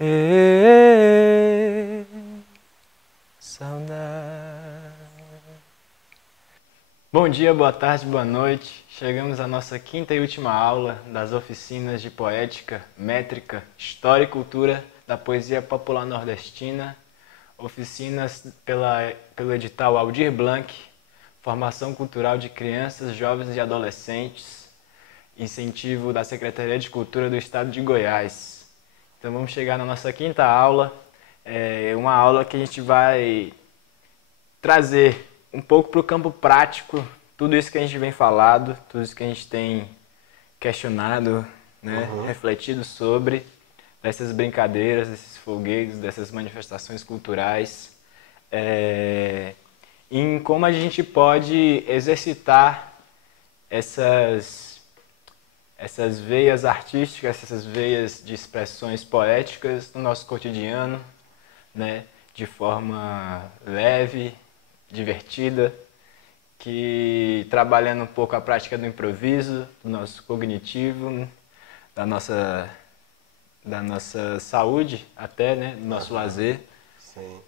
Ê, saudade. Bom dia, boa tarde, boa noite. Chegamos à nossa quinta e última aula das oficinas de poética, métrica, história e cultura da poesia popular nordestina. Oficinas pelo edital Aldir Blanc, formação cultural de crianças, jovens e adolescentes, incentivo da Secretaria de Cultura do Estado de Goiás. Então vamos chegar na nossa quinta aula, uma aula que a gente vai trazer um pouco para o campo prático tudo isso que a gente vem falado, tudo isso que a gente tem questionado, né, refletido sobre dessas brincadeiras, desses folguedos, dessas manifestações culturais, em como a gente pode exercitar essas veias artísticas, essas veias de expressões poéticas no nosso cotidiano, né, de forma leve, divertida, que trabalhando um pouco a prática do improviso, do nosso cognitivo, da nossa saúde até, né, do nosso lazer. Sim.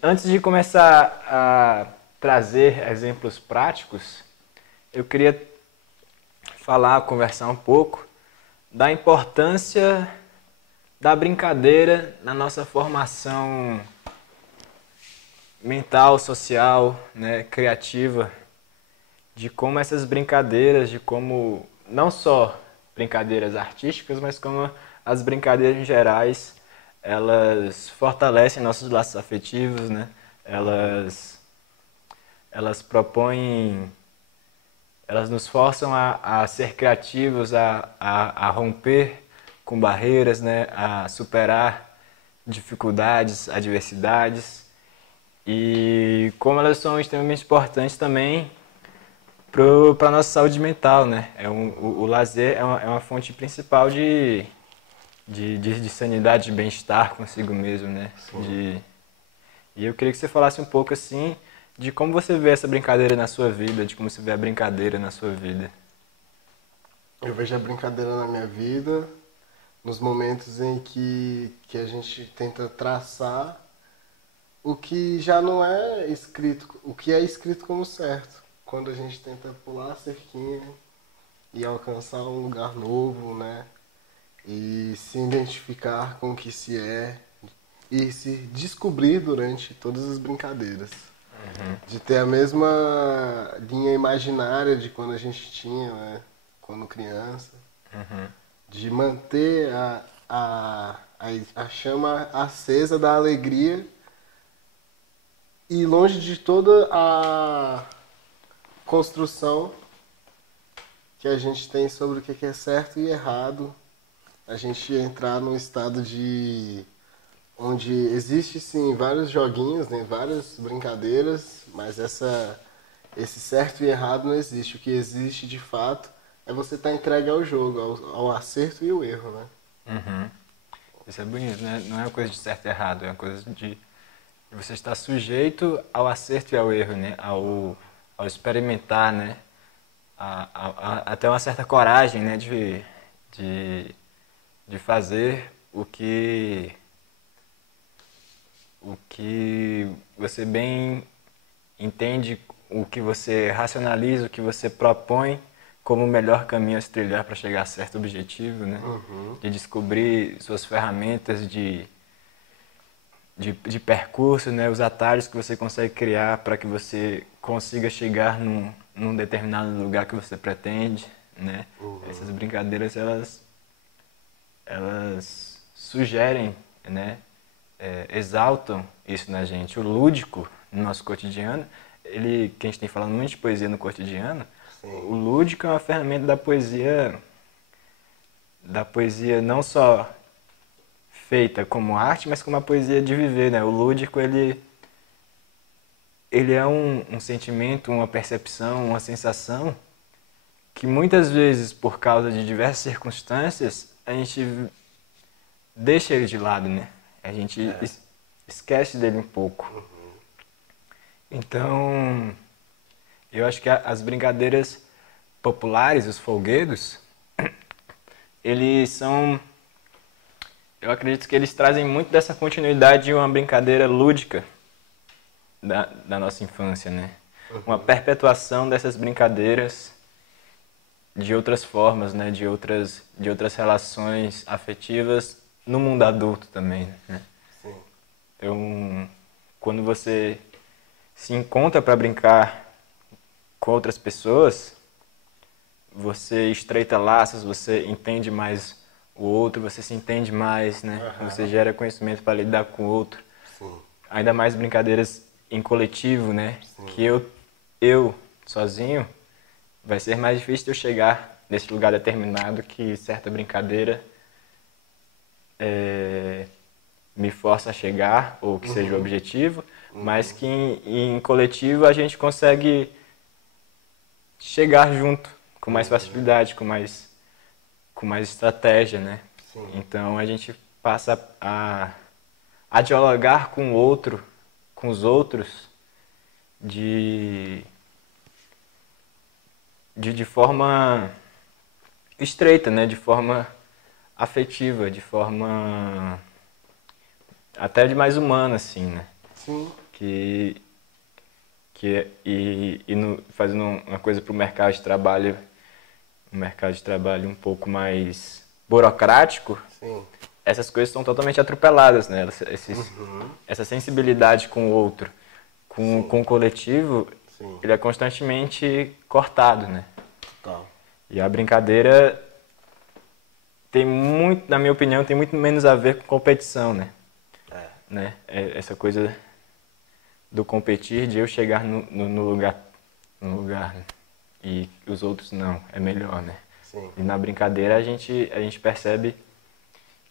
Antes de começar a trazer exemplos práticos, eu queria conversar um pouco da importância da brincadeira na nossa formação mental, social, né, criativa, de como essas brincadeiras, de como não só brincadeiras artísticas, mas como as brincadeiras em gerais, elas fortalecem nossos laços afetivos, né? Elas propõem, elas nos forçam a ser criativos, a romper com barreiras, né? A superar dificuldades, adversidades, e como elas são extremamente importantes também para a nossa saúde mental, né? O lazer é uma fonte principal de sanidade, de bem-estar consigo mesmo, né? Sim. E eu queria que você falasse um pouco, assim, de como você vê essa brincadeira na sua vida, de como você vê a brincadeira na sua vida. Eu vejo a brincadeira na minha vida nos momentos em que a gente tenta traçar o que já não é escrito, o que é escrito como certo. Quando a gente tenta pular a cerquinha e alcançar um lugar novo, né? E se identificar com o que se é e se descobrir durante todas as brincadeiras. De ter a mesma linha imaginária de quando a gente tinha, né? Quando criança. De manter a chama acesa da alegria e longe de toda a construção que a gente tem sobre o que é certo e errado, a gente entrar num estado de onde existe sim vários joguinhos, né, várias brincadeiras, mas esse certo e errado não existe. O que existe de fato é você estar entregue ao jogo, ao acerto e o erro, né? Isso é bonito, né? Não é uma coisa de certo e errado, é uma coisa de você estar sujeito ao acerto e ao erro, né? Ao experimentar, né? Até uma certa coragem, né? De, de fazer o que você bem entende, o que você racionaliza, o que você propõe como o melhor caminho a se trilhar para chegar a certo objetivo, né? De descobrir suas ferramentas de percurso, né? Os atalhos que você consegue criar para que você consiga chegar num determinado lugar que você pretende, né? Essas brincadeiras, elas sugerem, né? Exaltam isso na gente. O lúdico no nosso cotidiano, que a gente tem falado muito de poesia no cotidiano, Sim. o lúdico é uma ferramenta da poesia não só feita como arte, mas como a poesia de viver, né? O lúdico, ele é um sentimento, uma percepção, uma sensação que muitas vezes, por causa de diversas circunstâncias, a gente deixa ele de lado, né? A gente esquece dele um pouco. Então, eu acho que as brincadeiras populares, os folguedos, eles são Eu acredito que eles trazem muito dessa continuidade de uma brincadeira lúdica da nossa infância, né? Uma perpetuação dessas brincadeiras de outras formas, né? De outras relações afetivas no mundo adulto também, né? Sim. Então, quando você se encontra para brincar com outras pessoas, você estreita laços, você entende mais o outro, você se entende mais, né? Você gera conhecimento para lidar com o outro. Sim. Ainda mais brincadeiras em coletivo, né? Sim. Que eu sozinho, vai ser mais difícil de eu chegar nesse lugar determinado que certa brincadeira me força a chegar, ou que seja o objetivo, mas que em coletivo a gente consegue chegar junto com mais facilidade, com mais estratégia, né? Sim. Então a gente passa a dialogar com o outro, com os outros, de forma estreita, né? De forma afetiva, de forma até de mais humana, assim, né? Sim. Fazendo uma coisa para o mercado de trabalho, um mercado de trabalho um pouco mais burocrático, Sim. essas coisas são totalmente atropeladas, né? Essa sensibilidade com o outro, com o coletivo, Sim. ele é constantemente cortado, né? Total. E a brincadeira tem muito, na minha opinião, tem muito menos a ver com competição, né? Né? Essa coisa do competir, de eu chegar no lugar, né? E os outros não, é melhor, né? Sim. E na brincadeira a gente percebe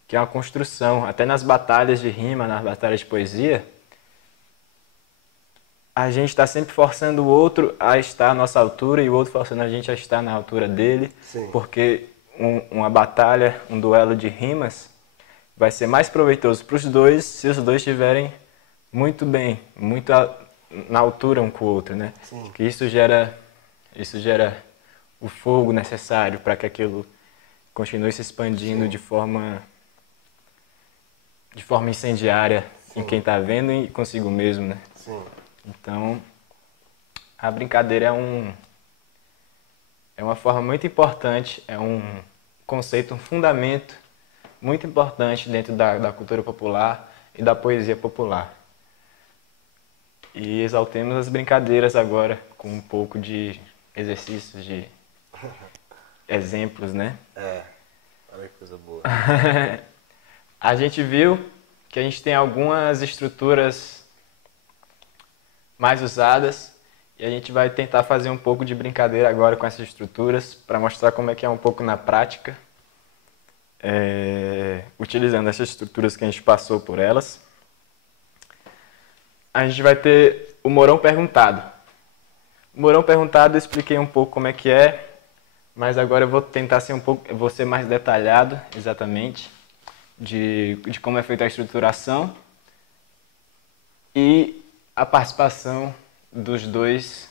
que é uma construção, até nas batalhas de rima, nas batalhas de poesia, a gente está sempre forçando o outro a estar à nossa altura e o outro forçando a gente a estar na altura dele, Sim. porque uma batalha, um duelo de rimas, vai ser mais proveitoso para os dois se os dois estiverem muito bem, na altura um com o outro, né? Sim. Que isso gera o fogo necessário para que aquilo continue se expandindo de forma incendiária em quem está vendo e consigo mesmo, né? Sim. Então, a brincadeira é uma forma muito importante, é um conceito, um fundamento muito importante dentro da cultura popular e da poesia popular. E exaltemos as brincadeiras agora com um pouco de exercícios, de exemplos, né? Olha que coisa boa. A gente viu que a gente tem algumas estruturas mais usadas e a gente vai tentar fazer um pouco de brincadeira agora com essas estruturas para mostrar como é que é um pouco na prática, utilizando essas estruturas que a gente passou por elas. A gente vai ter o Mourão Perguntado. O Mourão Perguntado eu expliquei um pouco como é que é, mas agora eu vou tentar vou ser mais detalhado exatamente de como é feita a estruturação e a participação dos dois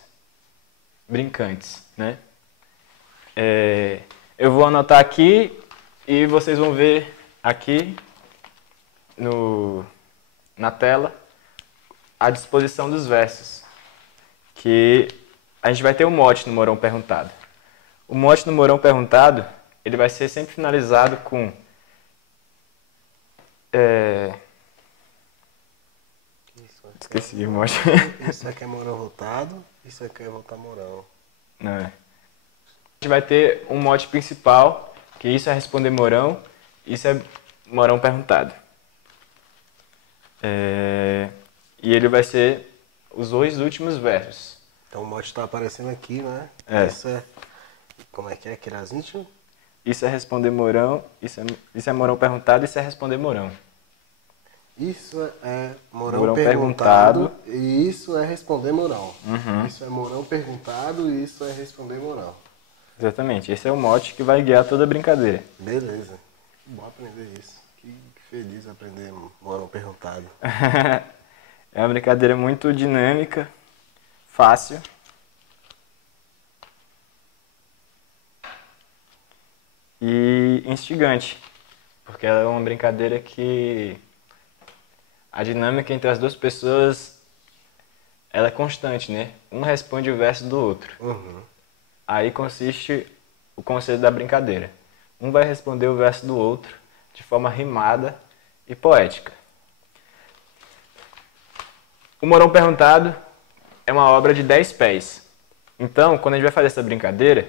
brincantes, né? Eu vou anotar aqui e vocês vão ver aqui na tela a disposição dos versos, que a gente vai ter um mote no Mourão Perguntado. O mote no Mourão Perguntado, ele vai ser sempre finalizado com esqueci o mote. Isso aqui é Mourão voltado, isso aqui é voltar Mourão. Não é. A gente vai ter um mote principal, que isso é responder Mourão, isso é Mourão Perguntado. E ele vai ser os dois últimos versos. Então o mote está aparecendo aqui, né? Isso é... Como é que é? Querazinho? Isso é responder Mourão, isso é Mourão Perguntado, isso é responder Mourão. Isso é Mourão perguntado e isso é responder Mourão. Uhum. Isso é Mourão perguntado e isso é responder Mourão. Exatamente, esse é o mote que vai guiar toda a brincadeira. Beleza. Bom aprender isso. Que feliz aprender Mourão perguntado. É uma brincadeira muito dinâmica, fácil. E instigante, porque ela é uma brincadeira que a dinâmica entre as duas pessoas ela é constante, né? Um responde o verso do outro. Aí consiste o conceito da brincadeira. Um vai responder o verso do outro de forma rimada e poética. O Morão Perguntado é uma obra de 10 pés. Então, quando a gente vai fazer essa brincadeira,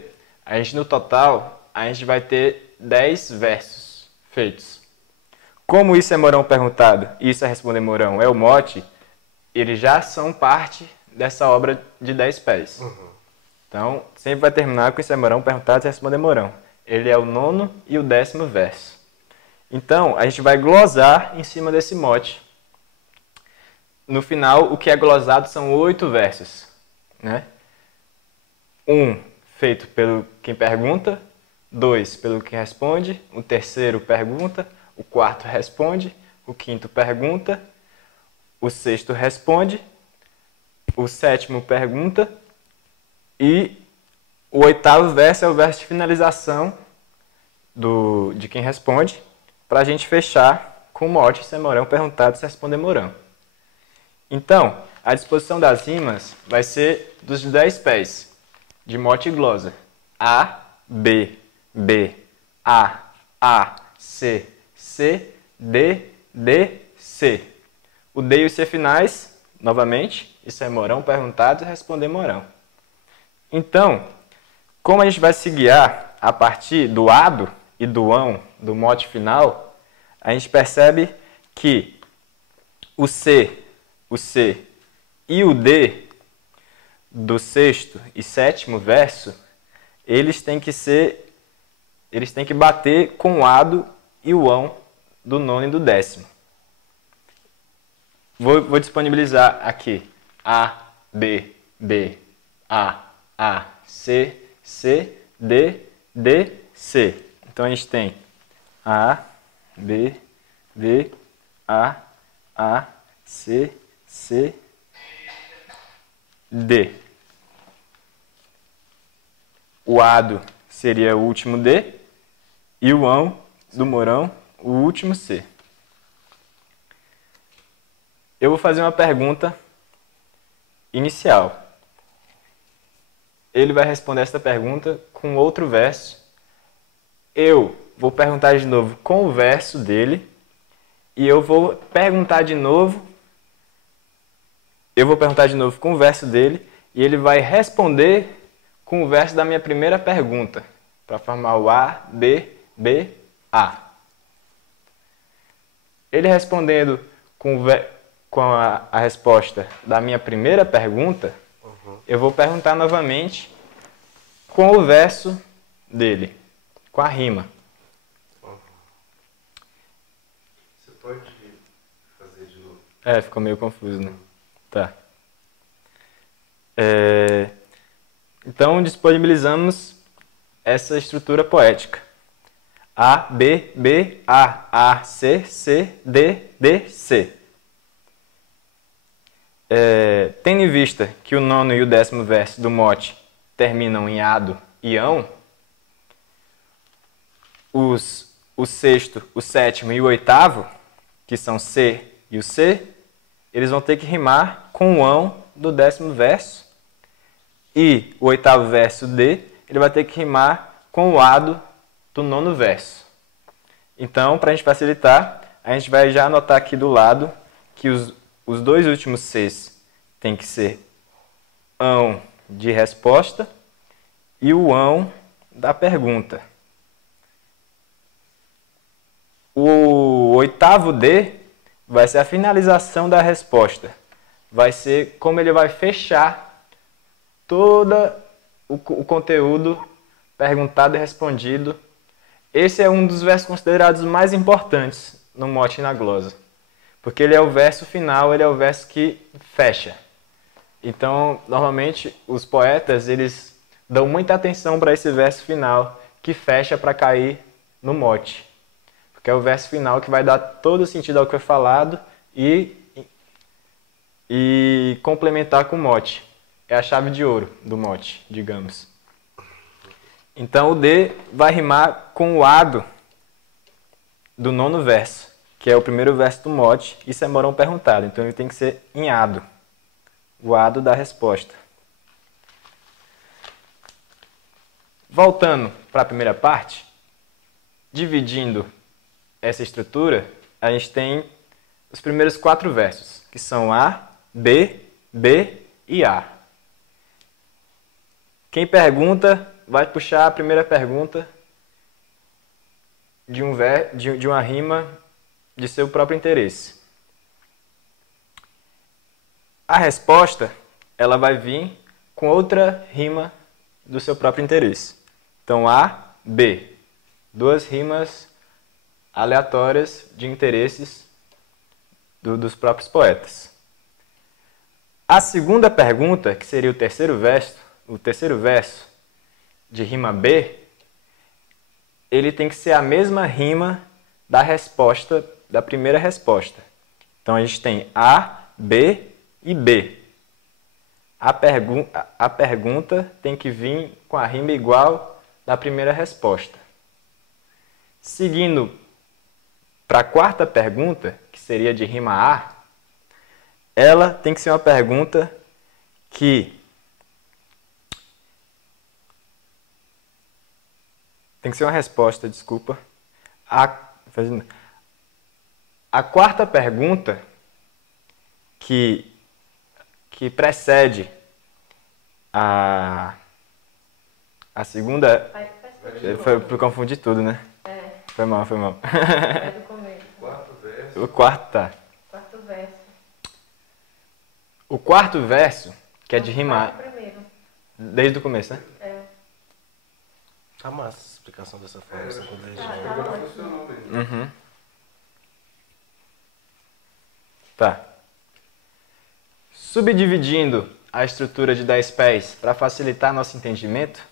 no total, a gente vai ter 10 versos feitos. Como isso é Morão Perguntado e isso é Responder Morão, é o mote, eles já são parte dessa obra de 10 pés. Então, sempre vai terminar com isso é Morão Perguntado e Responder Morão. Ele é o 9º e o 10º verso. Então, a gente vai glosar em cima desse mote. No final, o que é glosado são 8 versos, né? 1 feito pelo quem pergunta, 2 pelo que responde, o terceiro pergunta, o quarto responde, o quinto pergunta, o sexto responde, o sétimo pergunta e o 8º verso é o verso de finalização de quem responde, para a gente fechar com o mote se é Morão Perguntado, se responder Morão. Então, a disposição das rimas vai ser dos 10 pés, de mote e glosa. A, B, B, A, C, C, D, D, C. O D e o C finais, novamente, isso é Morão Perguntado e responder Morão. Então, como a gente vai se guiar a partir do ado e do ão do mote final, a gente percebe que o C e o D do sexto e sétimo verso, eles têm que bater com o ado e o ão do 9º e do 10º. Vou disponibilizar aqui A, B, B, A, C, C, D, D, C. Então a gente tem A, B, B, A, C, C, D. O ado seria o último D e o ão do Morão o último C. Eu vou fazer uma pergunta inicial. Ele vai responder essa pergunta com outro verso. Eu vou perguntar de novo com o verso dele e eu vou perguntar de novo. Eu vou perguntar de novo com o verso dele e ele vai responder com o verso da minha primeira pergunta, para formar o A, B, B, A. Ele respondendo com a resposta da minha primeira pergunta, eu vou perguntar novamente com o verso dele, com a rima. Você pode fazer de novo? Ficou meio confuso, né? Tá. Então, disponibilizamos essa estrutura poética. A, B, B, A, C, C, D, D, C. Tendo em vista que o 9º e o 10º verso do mote terminam em ado e ão, o sexto, o sétimo e o 8º, que são C e o C, eles vão ter que rimar com o ão do 10º verso. E o 8º verso D, ele vai ter que rimar com o ado do 9º verso. Então, para a gente facilitar, a gente vai já anotar aqui do lado que os dois últimos Cs tem que ser ão de resposta e o ão da pergunta. O 8º D vai ser a finalização da resposta. Vai ser como ele vai fechar todo o conteúdo perguntado e respondido. Esse é um dos versos considerados mais importantes no mote e na glosa. Porque ele é o verso final, ele é o verso que fecha. Então, normalmente, os poetas, eles dão muita atenção para esse verso final que fecha para cair no mote. Porque é o verso final que vai dar todo o sentido ao que foi falado e complementar com o mote. É a chave de ouro do mote, digamos. Então, o D vai rimar com o ado do nono verso, que é o primeiro verso do mote. Isso é morão perguntado, então ele tem que ser em ado. O ado da resposta. Voltando para a primeira parte, dividindo essa estrutura, a gente tem os primeiros 4 versos, que são A, B, B e A. Quem pergunta vai puxar a primeira pergunta de uma rima de seu próprio interesse. A resposta, ela vai vir com outra rima do seu próprio interesse. Então, A, B. 2 rimas aleatórias de interesses dos próprios poetas. A segunda pergunta, que seria o terceiro verso de rima B, ele tem que ser a mesma rima da resposta, da primeira resposta. Então, a gente tem A, B e B. A pergunta tem que vir com a rima igual da primeira resposta. Seguindo para a quarta pergunta, que seria de rima A, ela tem que ser uma pergunta que tem que ser uma resposta, desculpa. A quarta pergunta que precede a segunda... Foi para confundir tudo, né? É. Foi mal. É do começo. O quarto, tá. Quarto verso. O quarto verso, que é de rimar... Primeiro. Desde o começo, né? É. Tá massa essa explicação dessa forma, essa conversa. Tá ótimo. Uhum. Tá. Subdividindo a estrutura de 10 pés para facilitar nosso entendimento,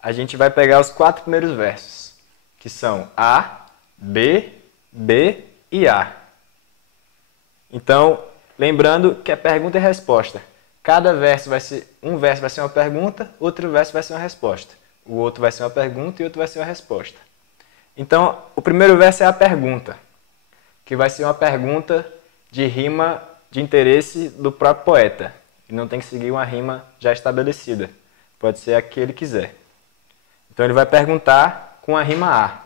a gente vai pegar os 4 primeiros versos, que são A, B, B e A. Então, lembrando que é pergunta e resposta. Cada verso vai ser, um verso vai ser uma pergunta, outro verso vai ser uma resposta. O outro vai ser uma pergunta e outro vai ser uma resposta. Então, o primeiro verso é a pergunta, que vai ser uma pergunta de rima de interesse do próprio poeta. E não tem que seguir uma rima já estabelecida. Pode ser a que ele quiser. Então, ele vai perguntar com a rima A.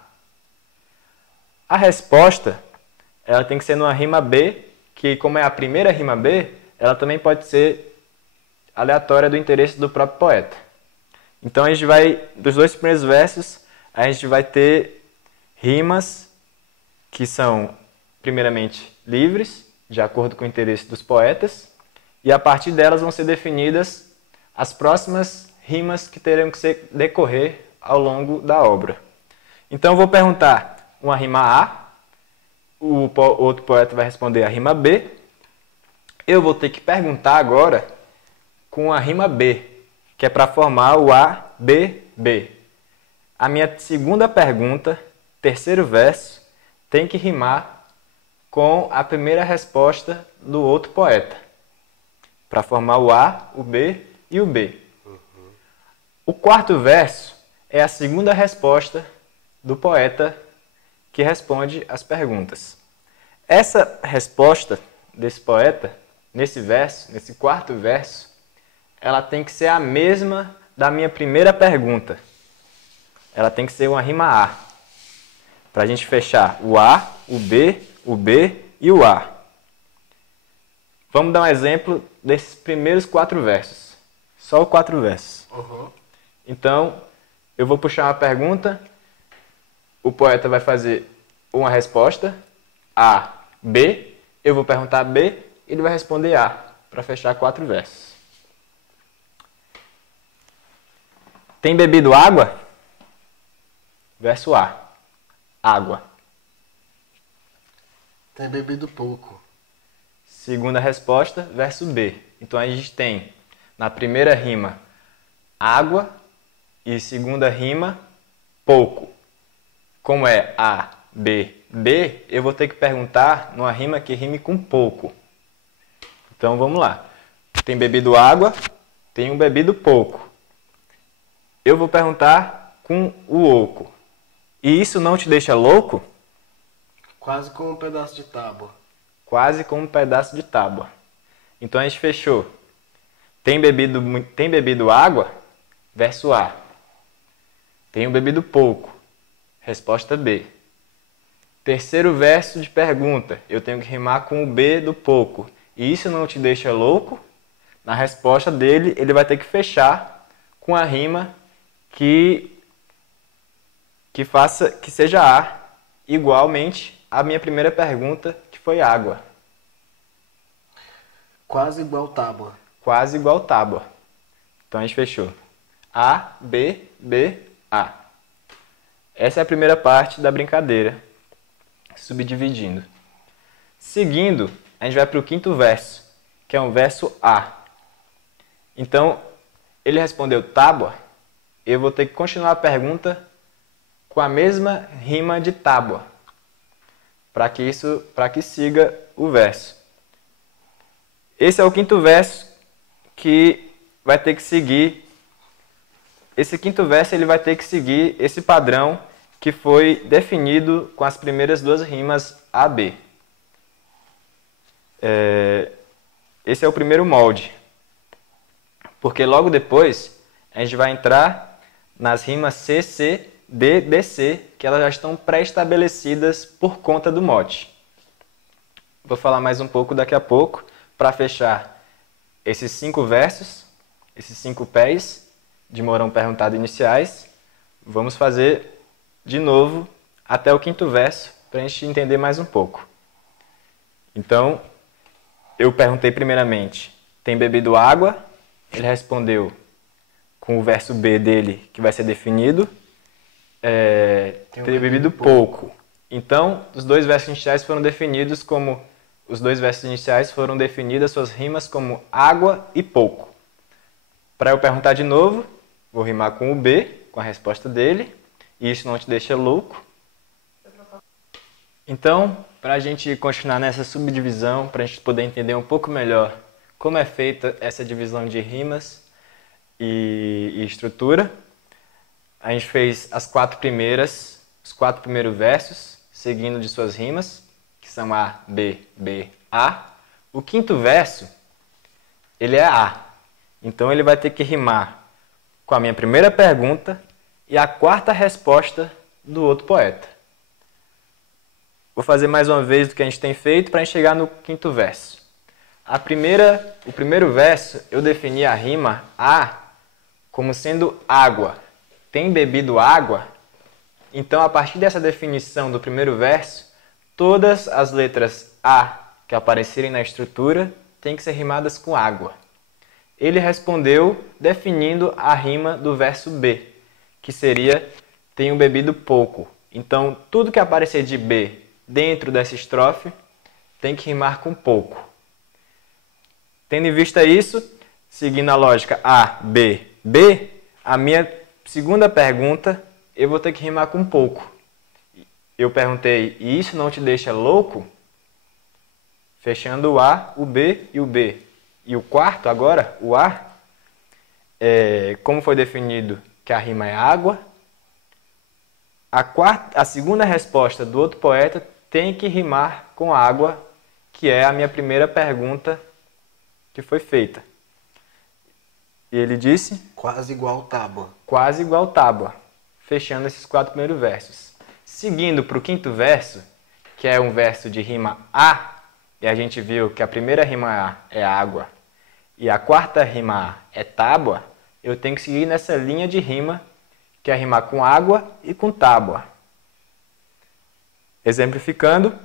A resposta, ela tem que ser numa rima B, que como é a primeira rima B, ela também pode ser aleatória do interesse do próprio poeta. Então, a gente vai, dos 2 primeiros versos, a gente vai ter rimas que são, primeiramente, livres, de acordo com o interesse dos poetas, e a partir delas vão ser definidas as próximas rimas que terão que decorrer ao longo da obra. Então, eu vou perguntar uma rima A, o outro poeta vai responder a rima B, eu vou ter que perguntar agora com a rima B, que é para formar o A, B, B. A minha segunda pergunta, terceiro verso, tem que rimar com a primeira resposta do outro poeta, para formar o A, o B e o B. O quarto verso é a segunda resposta do poeta que responde as perguntas. Essa resposta desse poeta, nesse verso, nesse quarto verso, ela tem que ser a mesma da minha primeira pergunta. Ela tem que ser uma rima A. Para a gente fechar o A, o B e o A. Vamos dar um exemplo desses primeiros 4 versos. Só os 4 versos. Uhum. Então, eu vou puxar uma pergunta, o poeta vai fazer uma resposta, A, B, eu vou perguntar B, ele vai responder A, para fechar 4 versos. Tem bebido água? Verso A, água. Tem bebido pouco. Segunda resposta, verso B. Então, a gente tem, na primeira rima, água, e segunda rima, pouco. Como é A, B, B, eu vou ter que perguntar numa rima que rime com pouco. Então, vamos lá. Tem bebido água, tenho bebido pouco. Eu vou perguntar com o oco. E isso não te deixa louco? Quase como um pedaço de tábua. Quase como um pedaço de tábua. Então a gente fechou. Tem bebido água? Verso A. Tenho bebido pouco. Resposta B. Terceiro verso de pergunta. Eu tenho que rimar com o B do pouco. E isso não te deixa louco? Na resposta dele, ele vai ter que fechar com a rima que seja A, igualmente à minha primeira pergunta, que foi água. Quase igual tábua. Quase igual tábua. Então a gente fechou. A, B, B, A. Essa é a primeira parte da brincadeira, subdividindo. Seguindo, a gente vai para o quinto verso, que é um verso A. Então, ele respondeu tábua, eu vou ter que continuar a pergunta com a mesma rima de tábua, para que siga o verso. Esse é o quinto verso que vai ter que seguir. Esse quinto verso ele vai ter que seguir esse padrão que foi definido com as primeiras duas rimas A, B. Esse é o primeiro molde. Porque logo depois a gente vai entrar nas rimas C, C, D, D, C, que elas já estão pré-estabelecidas por conta do mote. Vou falar mais um pouco daqui a pouco para fechar esses 5 versos, esses 5 pés de Mourão Perguntado iniciais. Vamos fazer de novo até o quinto verso para a gente entender mais um pouco. Então, eu perguntei primeiramente, tem bebido água? Ele respondeu com o verso B dele, que vai ser definido, ter bebido pouco. Então, os dois versos iniciais foram definidos como... Os dois versos iniciais foram definidas suas rimas como água e pouco. Para eu perguntar de novo, vou rimar com o B, com a resposta dele, e isso não te deixa louco. Então, para a gente continuar nessa subdivisão, para a gente poder entender um pouco melhor como é feita essa divisão de rimas e estrutura, a gente fez os 4 primeiros versos, seguindo de suas rimas, que são A, B, B, A. O quinto verso, ele é A. Então ele vai ter que rimar com a minha primeira pergunta e a quarta resposta do outro poeta. Vou fazer mais uma vez do que a gente tem feito para a gente chegar no quinto verso. O primeiro verso, eu defini a rima A como sendo água. Tem bebido água? Então, a partir dessa definição do primeiro verso, todas as letras A que aparecerem na estrutura têm que ser rimadas com água. Ele respondeu definindo a rima do verso B, que seria tenho bebido pouco. Então, tudo que aparecer de B dentro dessa estrofe tem que rimar com pouco. Tendo em vista isso, seguindo a lógica A, B, B, a minha segunda pergunta eu vou ter que rimar com pouco. Eu perguntei, e isso não te deixa louco? Fechando o A, o B e o B. E o quarto agora, o A, como foi definido que a rima é água, a segunda resposta do outro poeta tem que rimar com água, que é a minha primeira pergunta que foi feita. E ele disse? Quase igual tábua. Quase igual tábua. Fechando esses 4 primeiros versos. Seguindo para o quinto verso, que é um verso de rima A, e a gente viu que a primeira rima A é água e a quarta rima A é tábua, eu tenho que seguir nessa linha de rima, que é rimar com água e com tábua. Exemplificando.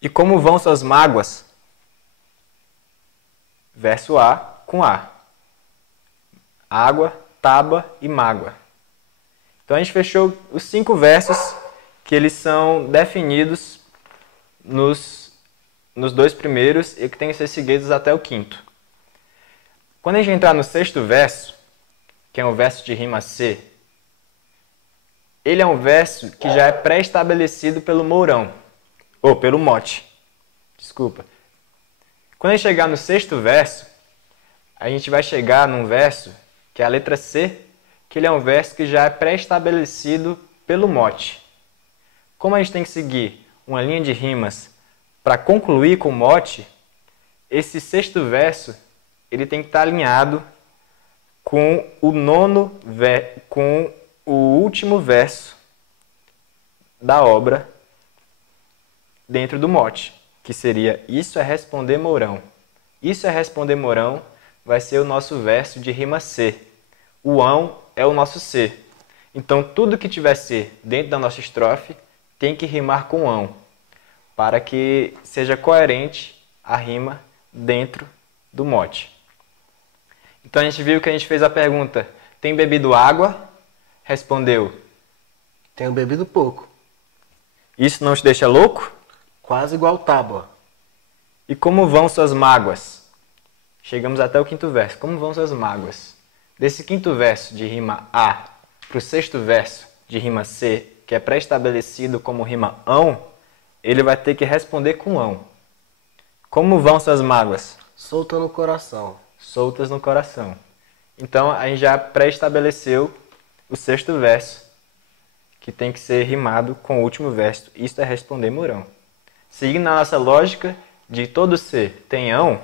E como vão suas mágoas? Verso A com A. Água, tábua e mágoa. Então a gente fechou os 5 versos que eles são definidos nos 2 primeiros e que têm que ser seguidos até o quinto. Quando a gente entrar no 6º verso, que é um verso de rima C, ele é um verso que já é pré-estabelecido pelo Mourão, ou pelo mote. Desculpa. Quando a gente chegar no 6º verso, a gente vai chegar num verso, que é a letra C, que ele é um verso que já é pré-estabelecido pelo mote. como a gente tem que seguir uma linha de rimas para concluir com o mote, esse sexto verso ele tem que estar alinhado com com o último verso da obra dentro do mote, que seria Isso é responder Mourão. Isso é responder Mourão vai ser o nosso verso de rima C. O ão é o nosso C. Então, tudo que tiver C dentro da nossa estrofe tem que rimar com ão, para que seja coerente a rima dentro do mote. Então, a gente viu que a gente fez a pergunta, tem bebido água? Respondeu, Tenho bebido pouco. isso não te deixa louco? Quase igual tábua. E como vão suas mágoas? Chegamos até o quinto verso. Como vão suas mágoas? Desse quinto verso de rima A para o sexto verso de rima C, que é pré-estabelecido como rima ão, ele vai ter que responder com ão. Como vão suas mágoas? Solta no coração. Soltas no coração. Então, a gente já pré-estabeleceu o sexto verso, que tem que ser rimado com o último verso. Isso é responder Mourão. Seguindo a nossa lógica de todo C tem ão,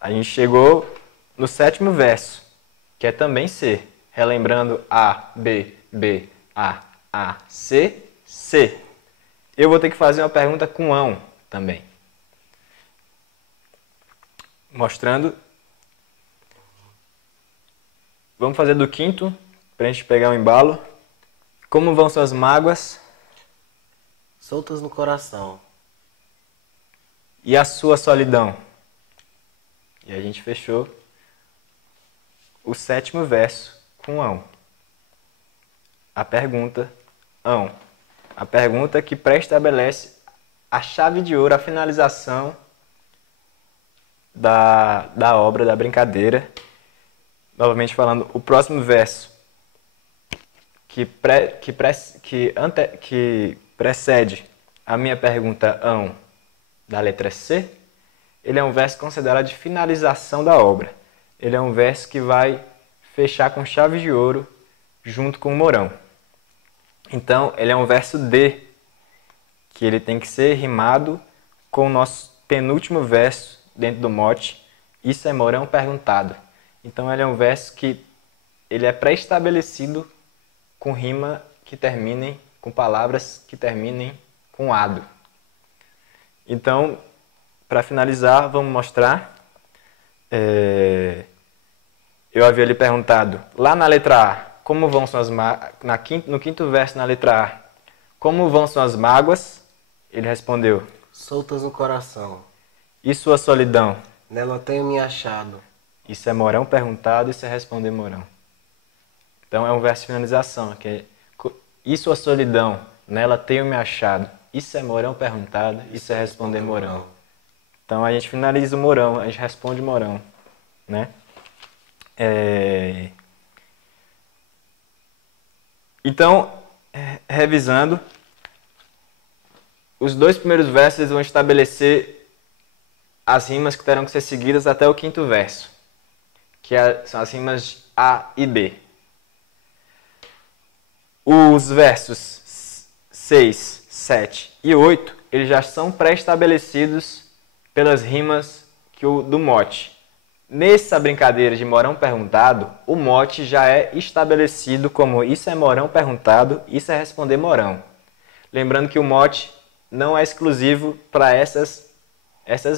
a gente chegou no sétimo verso, que é também C. Relembrando A, B, B, A, C, C. Eu vou ter que fazer uma pergunta com ão também. Mostrando. Vamos fazer do quinto, para a gente pegar o embalo. Como vão suas mágoas? Soltas no coração. E a sua solidão? E a gente fechou o sétimo verso com ão. A pergunta, ão. A pergunta que pré-estabelece a chave de ouro, a finalização da obra, da brincadeira. Novamente falando, o próximo verso que precede a minha pergunta ão da letra C, ele é um verso considerado de finalização da obra. Ele é um verso que vai fechar com chave de ouro junto com o Mourão. Então, ele é um verso D, que ele tem que ser rimado com o nosso penúltimo verso dentro do mote. Isso é Mourão perguntado. Então, ele é um verso que ele é pré-estabelecido com rima que terminem, com palavras que terminem com ado. Então, para finalizar, vamos mostrar. Eu havia lhe perguntado, lá na letra A, como vão suas no quinto verso na letra A, como vão suas mágoas? Ele respondeu, Soltas no coração. e sua solidão? Nela tenho me achado. Isso é Mourão perguntado, isso é responder Mourão. Então é um verso de finalização, que é, e sua solidão? Nela tenho me achado. Isso é Mourão perguntado, isso é responder Mourão. Então a gente finaliza o Mourão, a gente responde Mourão, né? Então, revisando, os dois primeiros versos eles vão estabelecer as rimas que terão que ser seguidas até o quinto verso, que são as rimas A e B. Os versos 6, 7 e 8, eles já são pré-estabelecidos pelas rimas do mote. Nessa brincadeira de Mourão perguntado, o mote já é estabelecido como isso é Mourão perguntado, isso é responder Mourão. Lembrando que o mote não é exclusivo para essas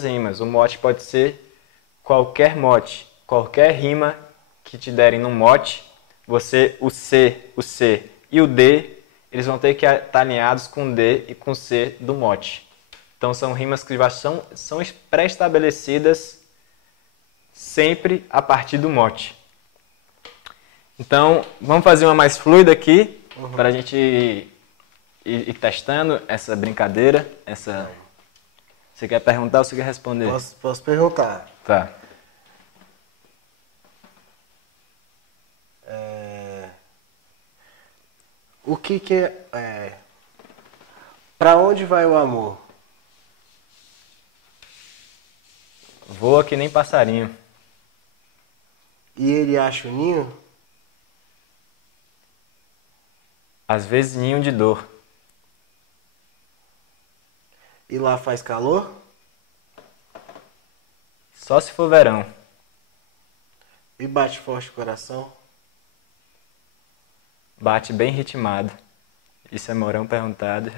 rimas. O mote pode ser qualquer mote, qualquer rima que te derem no mote, o C e o D, eles vão ter que estar alinhados com o D e com o C do mote. Então são rimas que já são pré-estabelecidas sempre a partir do mote. Então, vamos fazer uma mais fluida aqui, para a gente ir testando essa brincadeira. Você quer perguntar ou você quer responder? Posso perguntar. Tá. O que é... Pra onde vai o amor? Voa que nem passarinho. E ele acha o ninho? Às vezes ninho de dor. E lá faz calor? Só se for verão. E bate forte o coração? Bate bem ritmado. Isso é Mourão perguntado e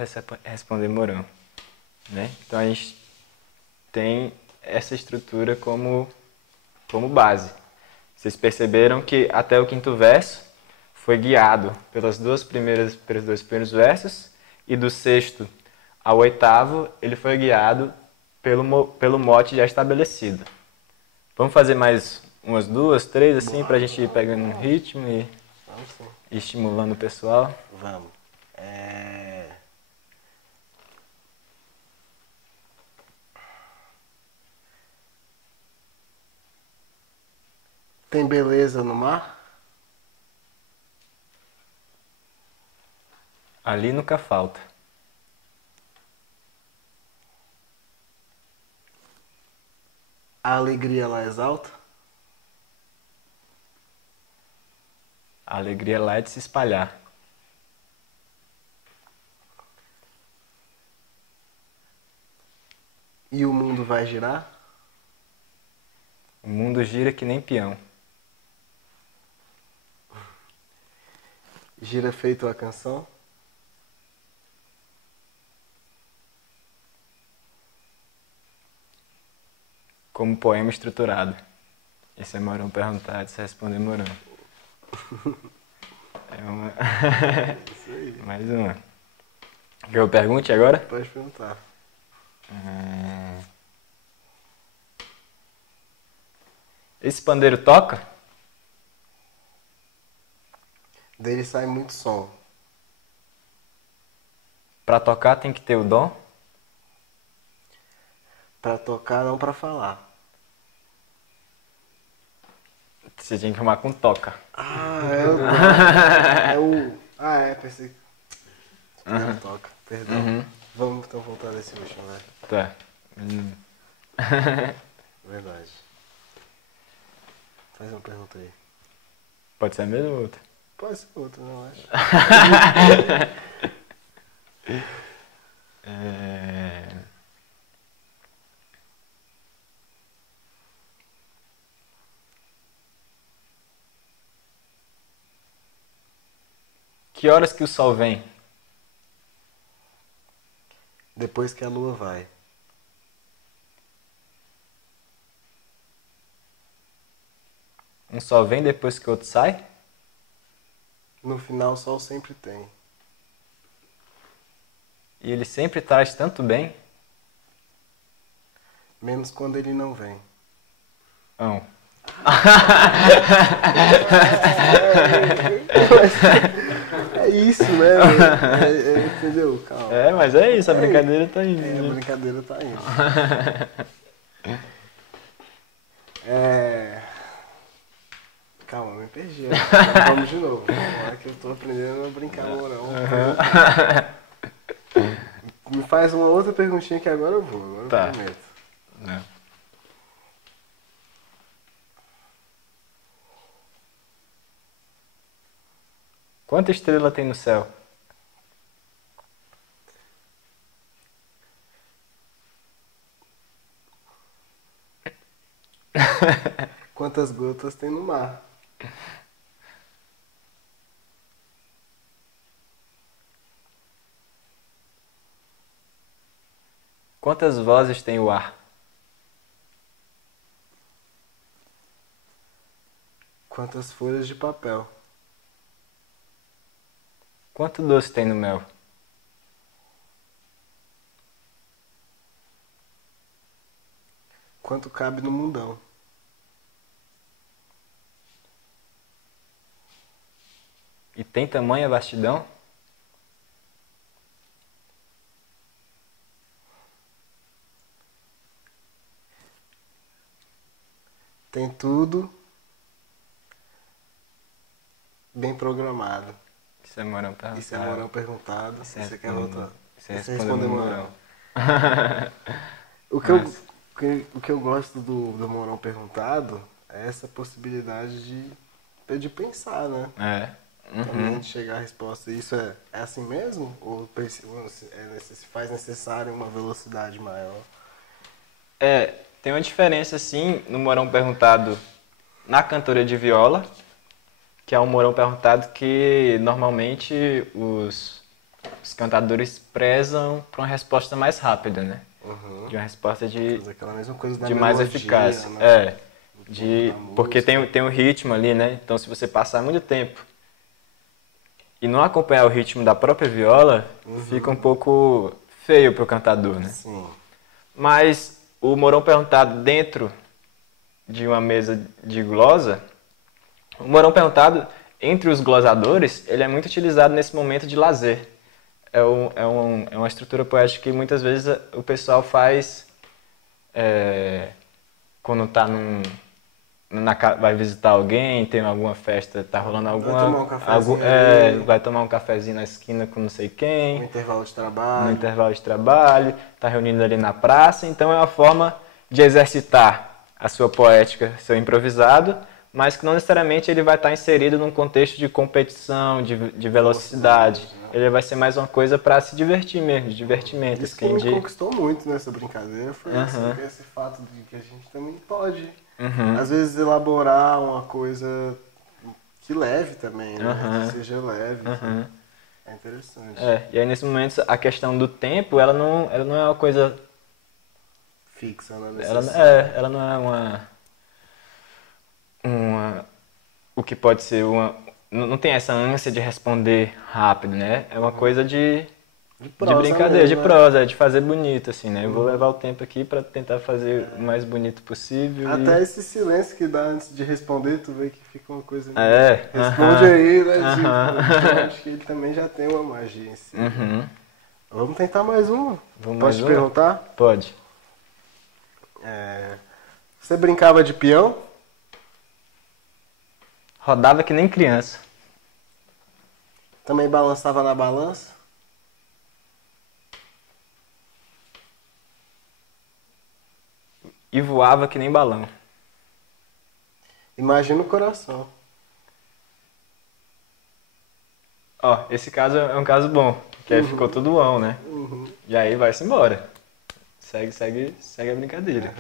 responder Mourão. Né? Então a gente tem essa estrutura como base. Vocês perceberam que até o quinto verso foi guiado pelos dois primeiros versos, e do sexto ao oitavo ele foi guiado pelo mote já estabelecido. Vamos fazer mais umas duas, três, assim, pra gente ir pegando um ritmo e Vamos sim. estimulando o pessoal. Vamos. Tem beleza no mar? Ali nunca falta. A alegria lá exalta? A alegria lá é de se espalhar. E o mundo vai girar? O mundo gira que nem peão. Gira feito a canção? Como poema estruturado. Esse é Mourão perguntado, você responde Mourão. É uma... Isso aí. Mais uma. Quer eu pergunte agora? Pode perguntar. Esse pandeiro toca? Dele sai muito som. Pra tocar tem que ter o dom? Pra tocar, não pra falar. Você tinha que arrumar com toca. Ah, pensei que... Não toca, perdão. Vamos então voltar nesse último, né? Tá. Verdade. Faz uma pergunta aí. Pode ser a mesma ou outra? Pode ser outra, não acho. Que horas que o sol vem? Depois que a lua vai. Um só vem depois que o outro sai? No final, o sol sempre tem. E ele sempre traz tanto bem? Menos quando ele não vem. Não. É isso, né? Entendeu? Calma. É, mas é isso, a brincadeira tá indo. A né? brincadeira tá indo. Calma, me perdi. Vamos de novo. Agora que eu tô aprendendo a brincar Mourão. Me faz uma outra perguntinha que agora eu vou. Agora Tá. eu prometo. É. Quanta estrela tem no céu? Quantas gotas tem no mar? Quantas vozes tem o ar? Quantas folhas de papel? Quanto doce tem no mel? Quanto cabe no mundão? E tem tamanha vastidão? Tem tudo bem programado. Isso é Mourão perguntado. Isso é Mourão perguntado. Isso é Você quer responder- voltar? isso é Você responder responder Mourão. Mourão. Mas- O que eu gosto do Mourão perguntado é essa possibilidade de pensar, né? também de chegar à resposta. Isso é assim mesmo? Ou se faz necessário uma velocidade maior? Tem uma diferença, assim, no Morão Perguntado na cantoria de viola, que é um Morão Perguntado que normalmente os cantadores prezam para uma resposta mais rápida, né? De uma resposta Fazer aquela mesma coisa da de mais melodia, eficácia. né? Porque tem o ritmo ali, né? Então, se você passar muito tempo e não acompanhar o ritmo da própria viola, fica um pouco feio pro cantador, né? Sim. Mas o Morão Perguntado dentro de uma mesa de glosa, o Morão Perguntado entre os glosadores, ele é muito utilizado nesse momento de lazer. É uma estrutura poética que muitas vezes o pessoal faz quando tá vai visitar alguém, tem alguma festa, tá rolando Vai tomar um cafezinho ali. vai tomar um cafezinho na esquina com não sei No quem, intervalo de no trabalho. intervalo de trabalho, tá reunido ali na praça, então é uma forma de exercitar a sua poética, seu improvisado, mas que não necessariamente ele vai estar inserido num contexto de competição, de velocidade. Né? Ele vai ser mais uma coisa para se divertir mesmo, de divertimento. Isso que me conquistou muito nessa brincadeira foi esse fato de que a gente também pode, às vezes, elaborar uma coisa que leve também, né? Que seja leve. É interessante. E aí nesse momento a questão do tempo, ela não é uma coisa Fixa, né? ela não é o que pode ser não tem essa ânsia de responder rápido, né? É uma coisa de brincadeira, mesmo, de prosa, de fazer bonito, assim, né? Eu vou levar o tempo aqui pra tentar fazer o mais bonito possível. Até esse silêncio que dá antes de responder, tu vê que fica uma coisa... Responde aí, né? Tipo, eu acho que ele também já tem uma magia em si. Vamos tentar mais uma. Posso te perguntar? Pode. Você brincava de peão? Rodava que nem criança. Também balançava na balança? E voava que nem balão. Imagina o coração. Ó, esse caso é um caso bom, porque aí ficou tudo on, né? E aí vai-se embora. Segue a brincadeira.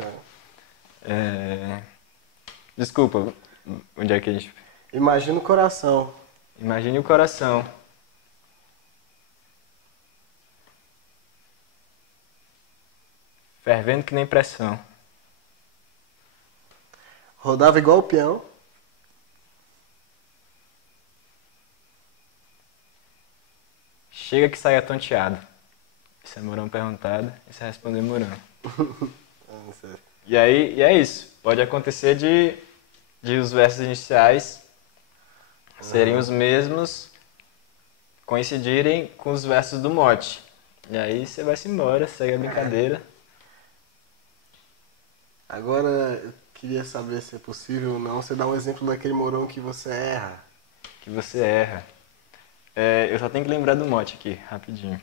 Desculpa, onde é que a gente... Imagina o coração. Imagine o coração. Fervendo que nem pressão. Rodava igual o peão. Chega que sai atonteado. Isso é Morão Perguntado, isso é Responder Morão. E aí, é isso. Pode acontecer de os versos iniciais serem os mesmos, coincidirem com os versos do mote. E aí você vai-se embora, segue a brincadeira. Agora, eu queria saber se é possível ou não. Você dá um exemplo daquele morão que você erra. Que você erra. Eu só tenho que lembrar do mote aqui, rapidinho.